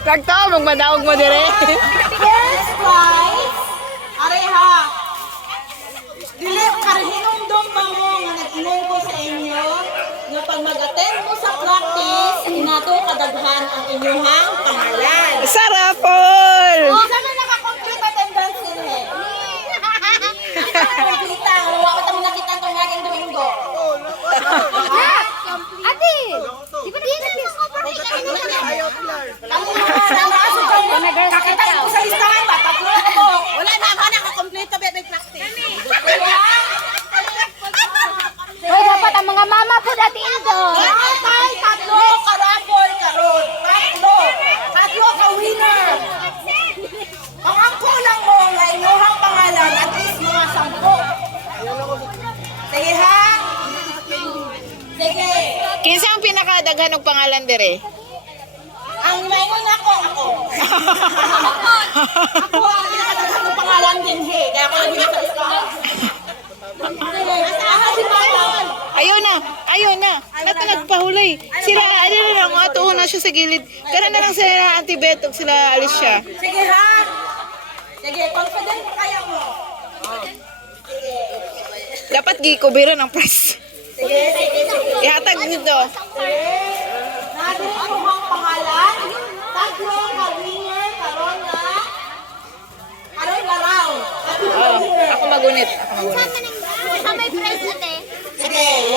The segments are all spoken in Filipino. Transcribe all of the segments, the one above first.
Sakto, magmadaog mo dire. First prize, areha. Dili, karhinong dong ba mo nga nag-inong ko sa inyo nga pag mag-attend mo sa practice, inato kadaghan ang inyong pangalan. Sarapol! Isa na naka-complete attendance din eh. Complete ang wala ko tamo nakita itong laging Domingo. Ate! Di ba di na Kakita ko sa listahan ba? Tatlo ako. Wala na ba naka-complete ka bebe practice? Hoy, dapat ang mga mama po dati ito. Ay, tatlo karapol karon. Tatlo ka winner. Ang angko lang mo nga inyong pangalan at least mga 10. Sige ha? Sige. Kinsa ang pinakadaghan og pangalan dire? Ang maingon ako. Ako ang nakadaghan ng pangalan din he. Kaya ako lang sa listahan. Asahan si Paul. Ayaw na. Nato nagpahulay. Sila, ano na lang, ato na siya sa gilid. Kana na lang sila Auntie sila Alicia. Sige ha? Sige, confident pa kaya mo. Dapat gikubira ng price. Sige. Ihatag nito. Natin ang pangalan. Tatlo ka winner karon na. Karon na round. Oh, ako magunit. May prize ate. Sige, 1.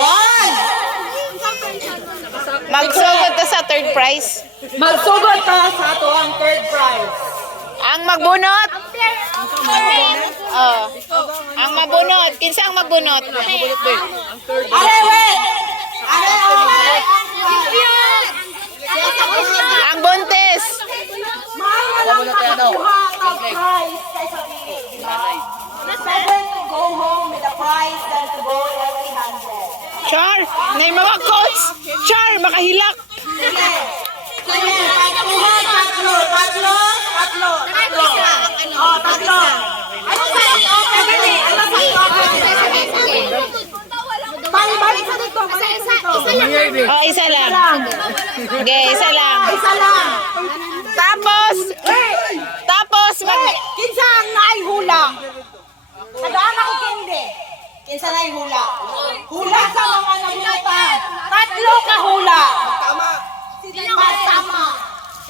Magsugod ta sa third prize. Magsugod ka sa ato ang third prize. Ang magbunot. Oh. Ang magbunot. Kinsa ang magbunot? Are, wait! Ang buntis. Mahal na lang nakakuha ang prize kaysa pili. Better to go home with a prize than to go empty-handed. Char, nay mga coach. Char, makahilak. Sige. Sige, pagkuha, tatlo. Oh, tatlo. Ano sa iyo? Ano sa iyo? Balik sa dito. Oh, isa lang. Okay, isa lang. Isa lang. Tapos, Kinsa ang naihula? Nadaan ako kindi. Kinsa naihula? Hula sa mga nabutan. Tatlo ka hula. Tama.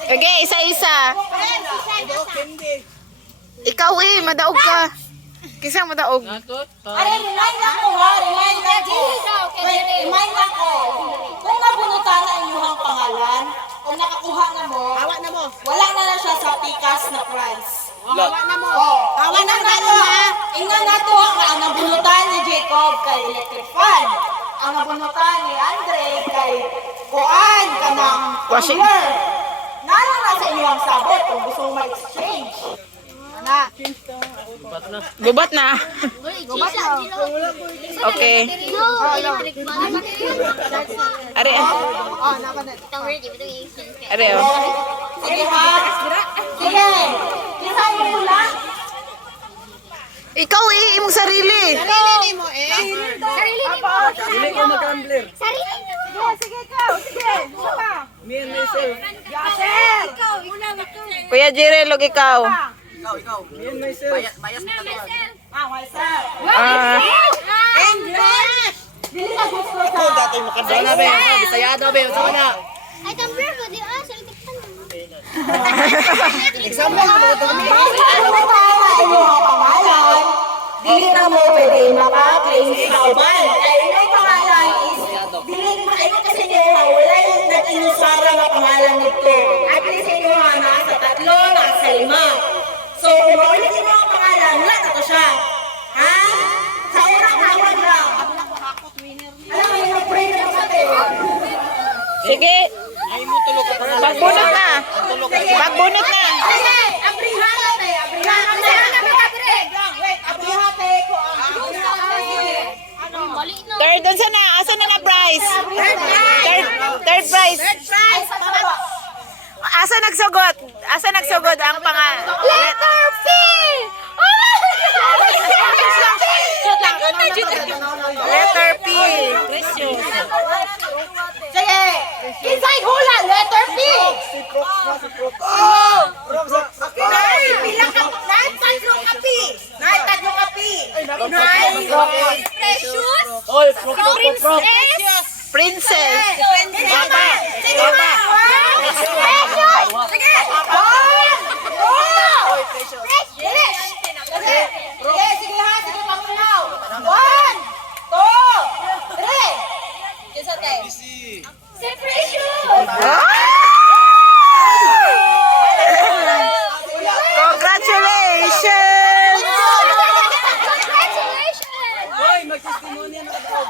okay, isa-isa. Ikaw madaog ka. Kinsa ang madaog? Ay, remind lang ko ha. Remind lang ko. Wait, remind lang ko. Kung nabunutan ang inyong pangalan, kung nakakuha na mo, wala na lang siya sa pikas na prize. Hawa na mo. Ingan na to ang nabunutan ni Jacob kay electric fan. Ang nabunutan ni Andre kay Kuan kanang Washing. tumbler. Nala na sa inyo ang sabot kung gusto mong ma-exchange. Gubat na. Okay. Are. Are. Sige ha? Sige. Kisa mo mula? Ikaw imong sarili. Sarili mo. Sarili mo. Sige ikaw. Sige. Suma. Me and myself. Yasser. Kuya Jirelog, ikaw. Me and myself. Ah, myself. Ah, Dili na gusto sa... Dati makadala na ba? Bisaya daw ba? Sama na. Ay, tumbler mo. Di ba? Salitik pa na. Exam mo. Dili na mo pwede maka-claim sa uban. Kaya inyong pangalan is, dili makaingon kasi niyo nga, wala yung nag-inusara na pangalan nito. At least inyo nga na sa 3, na sa 5. So, kung maulit inyo ang pangalan, wala na to siya. Ha? Sa unang hawag lang. Alam mo, yung pray na sa tayo. sige. Pagbunot na. Pagbunot na. Sige, abrihan natin. Wait, abrihan natin ko ang Third, unsa na? Asa na prize? Third prize. Asa nagsugot? Asa nagsugot ang pangalan? Letter P! Letter P. Sige, Inside hula, letter P. Si Prox na, si Prox. Nay, pila ka, nay, tatlong kapi. Nay, tatlong kapi. Nay, precious. Oy, Prox, Prox, Prox. Princess. Sige ba? Sige ba? Precious. Sige. One, two. Bilis. Sige. Sige ha, sige pamunaw. One, two, three. Kisa tayo. Si Precious. Congratulations! Oy, mag-testimony na daw.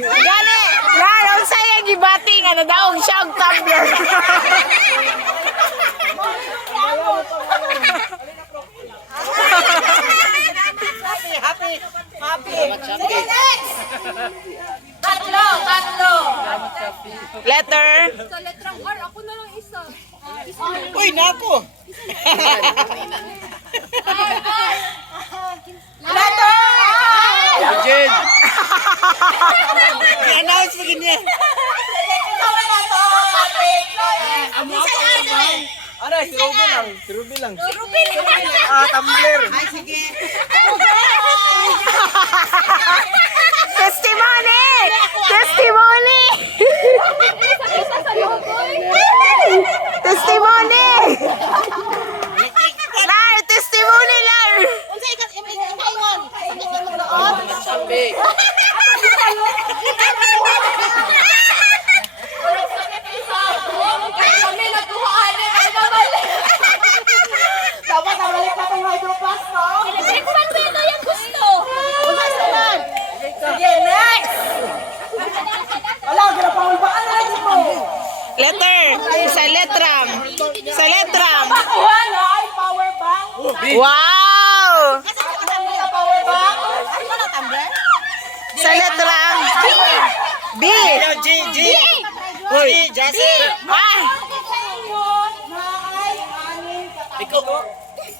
Gani! Yan, ang saya gibating. Ano daw, siya ang tumbler. Sige, next. Tatlo. Letter. Sa letrang R, ako na lang isa. Uy, nako. Letter I. Jen. I-announce mo ganyan. Ikaw na to. Ano, si Ruby lang. Si Ruby lang. Rubin. Tumbler. Testimony! Testimony! Isa sa logoy. Testimony! Lar, testimony, Lar! Unsa ikas ingon? Sakit mo doon. Sabi. Kami nagkuhaan na kayo na balik. Dapat nabalik na tayo hydroplast, no? Pinagpagpan mo ito yung gusto. Unsa naman? Sige, next. Wala, ginapahulbaan na lagi mo. Letter. Sa letram. Sa letram. Pakuha na ay power bank. Wow! Kasi nakatambay na power bank. Ano na tumbler? Sa letram. B. G, G. Uy, Jason. Ah! Ikaw.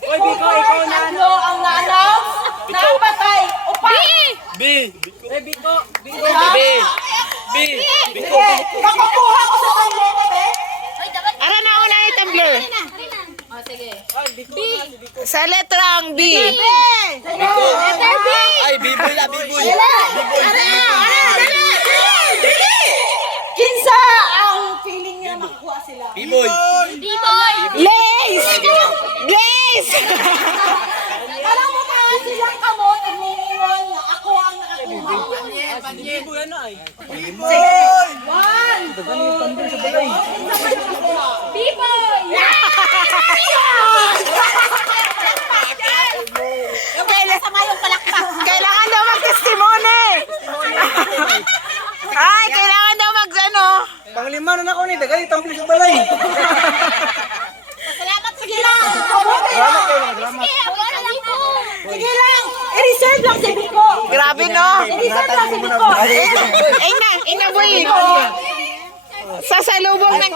Uy, Biko, ikaw na. Tatlo ang nanaw. Napatay. Upa. B. Eh, Biko. Biko. B. B. Biko. Sige, makukuha ko sa kanya, be. Ara na una ni tumbler. Ay, Biko na, si Biko. Sa letrang B. Biko. Ay, Biboy la, Biboy. Kinsa ang feeling niya makukuha sila? Biboy. Blaze! Blaze! Alam mo ba silang kamot ang umiiwan na ako ang nakakuha? Biboy ano ay? Sige. One. B-boy! Kailangan daw mag-testimony! Ay, kailangan daw mag-ano. Panglima na ako ni, dagay itong pilis balay. Salamat, sige lang. Salamat kayo lang, salamat. Sige lang. I-reserve lang si Biko. Grabe, no? I-reserve lang si Biko. Ina boy. Sa salubong ng